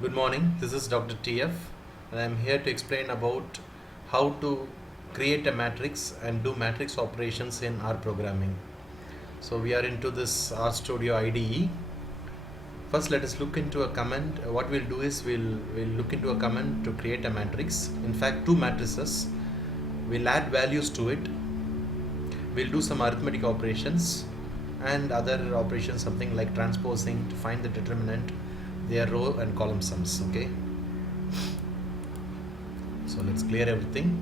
Good morning, this is Dr. TF and I am here to explain about how to create a matrix and do matrix operations in R programming. So we are into this RStudio IDE. First let us look into a command. What we'll do is we'll look into a command to create a matrix. In fact, two matrices. We'll add values to it. We'll do some arithmetic operations and other operations, something like transposing to find the determinant, their row and column sums. Okay, so let's clear everything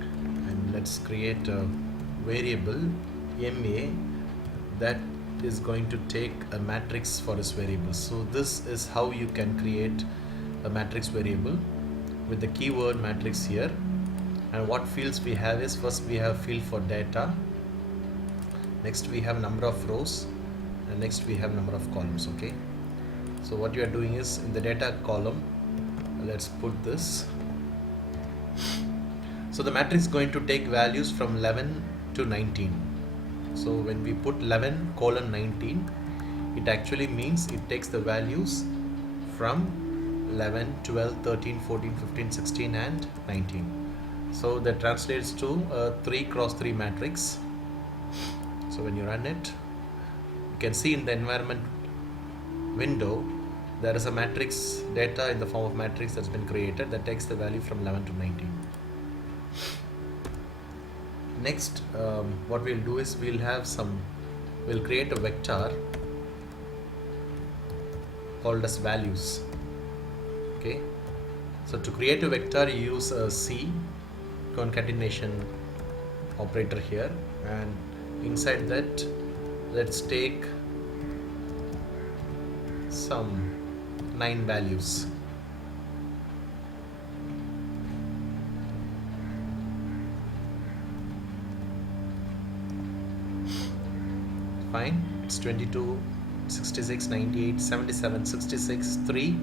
and let's create a variable MA that is going to take a matrix for its variable. So this is how you can create a matrix variable with the keyword matrix here. And what fields we have is, first we have field for data, next we have number of rows, and next we have number of columns. Okay, so what you are doing is, in the data column, let's put this. So the matrix is going to take values from 11 to 19. So when we put 11:19, it actually means it takes the values from 11, 12, 13, 14, 15, 16 and 19. So that translates to a 3 cross 3 matrix. So when you run it, you can see in the environment window there is a matrix data in the form of matrix that's been created that takes the value from 11 to 19. Next, what we'll do is we'll create a vector called as values. Okay, so to create a vector you use a C concatenation operator here, and inside that let's take some 9 values. Fine, it's 22, 66, 98, 77, 66, 3,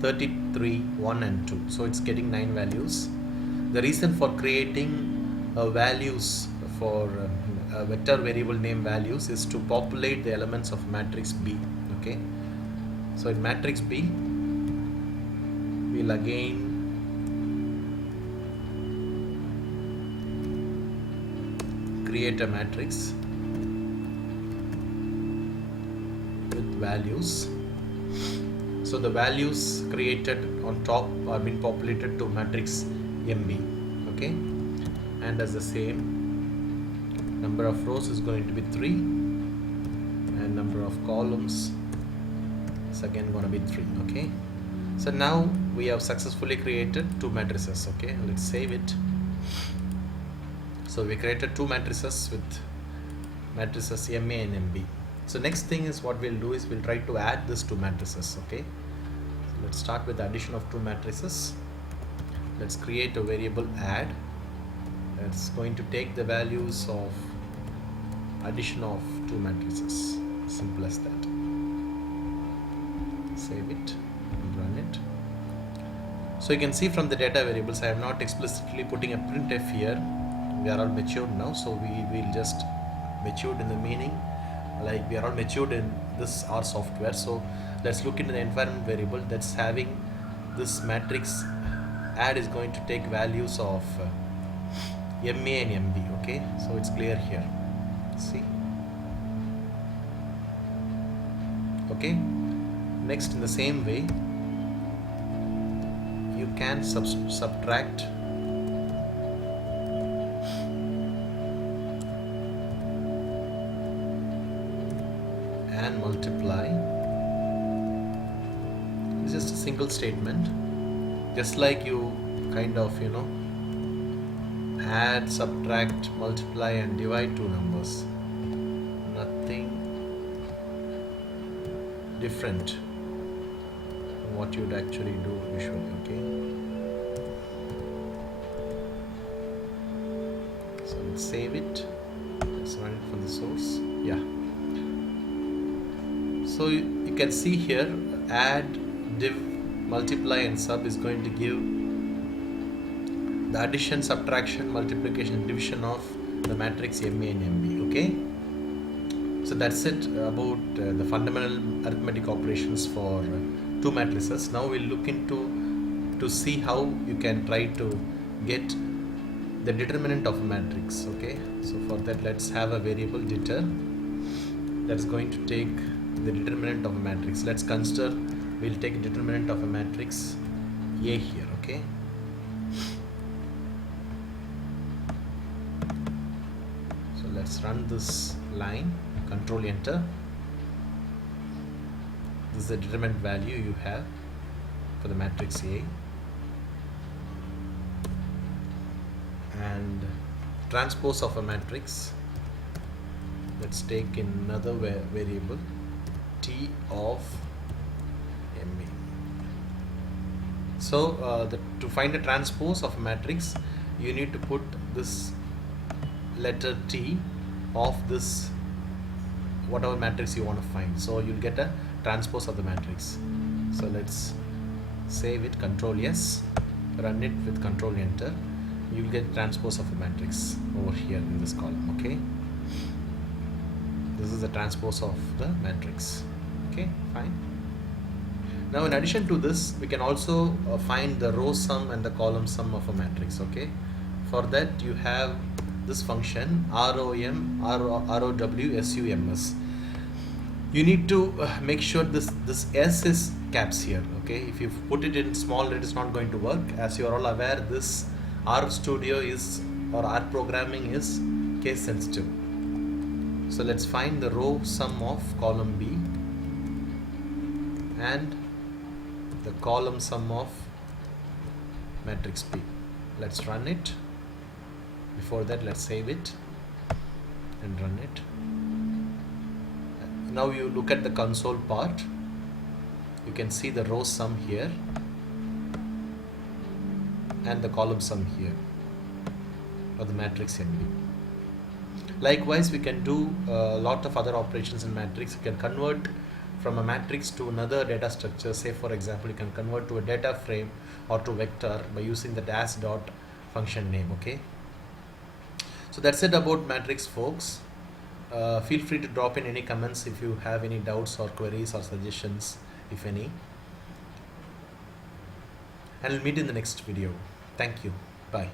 33, 1 and 2. So it's getting 9 values. The reason for creating values for a vector variable name values is to populate the elements of matrix B. Okay, so in matrix B we'll again create a matrix with values. So the values created on top are being populated to matrix MB. Okay, and as the same, number of rows is going to be 3 and number of columns is again going to be 3. Okay, so now we have successfully created 2 matrices. Okay, let's save it. So we created 2 matrices with matrices MA and MB. So next thing is, what we'll do is we'll try to add these 2 matrices. Okay, so let's start with the addition of 2 matrices. Let's create a variable add. It's going to take the values of addition of 2 matrices. Simple as that. Save it and run it. So you can see from the data variables, I am not explicitly putting a printf here. We are all matured now, so we will just matured in the meaning like we are all matured in this R software. So let's look into the environment variable that's having this matrix add is going to take values of MA and MB. Okay, so it's clear here. See. Okay, next, in the same way you can subtract and multiply. It's just a single statement, just like you kind of add, subtract, multiply and divide 2 numbers. Nothing different from what you'd actually do usually. Okay, so let's save it. Let's run it from the source. Yeah, so you can see here add, div, multiply and sub is going to give the addition, subtraction, multiplication, division of the matrix MA and MB. Okay, so that's it about the fundamental arithmetic operations for two matrices. Now we'll look into to see how you can try to get the determinant of a matrix. Okay, so for that let's have a variable deter that's going to take the determinant of a matrix. Let's consider we'll take determinant of a matrix A here. Okay, so let's run this line, control enter. This is the determinant value you have for the matrix A, and transpose of a matrix, let's take another variable T of MA. So to find a transpose of a matrix, you need to put this letter T of this whatever matrix you want to find. So you'll get a transpose of the matrix. So let's save it, control S, run it with control enter. You'll get transpose of a matrix over here in this column. Okay, this is the transpose of the matrix. Okay, fine. Now in addition to this, we can also find the row sum and the column sum of a matrix. Okay, for that you have this function ROW-SUMS. You need to make sure this S is caps here. Okay, if you put it in small, it is not going to work. As you are all aware, this R Studio is, or R programming is, case sensitive. So let's find the row sum of column B and the column sum of matrix P. Let's run it. Before that, let's save it and run it. Now you look at the console part, you can see the row sum here and the column sum here of the matrix MB. Likewise, we can do a lot of other operations in matrix. You can convert from a matrix to another data structure. Say for example, you can convert to a data frame or to vector by using the dash dot function name. Okay, so that's it about matrix, folks. Feel free to drop in any comments if you have any doubts or queries or suggestions, if any, and we'll meet in the next video. Thank you. Bye.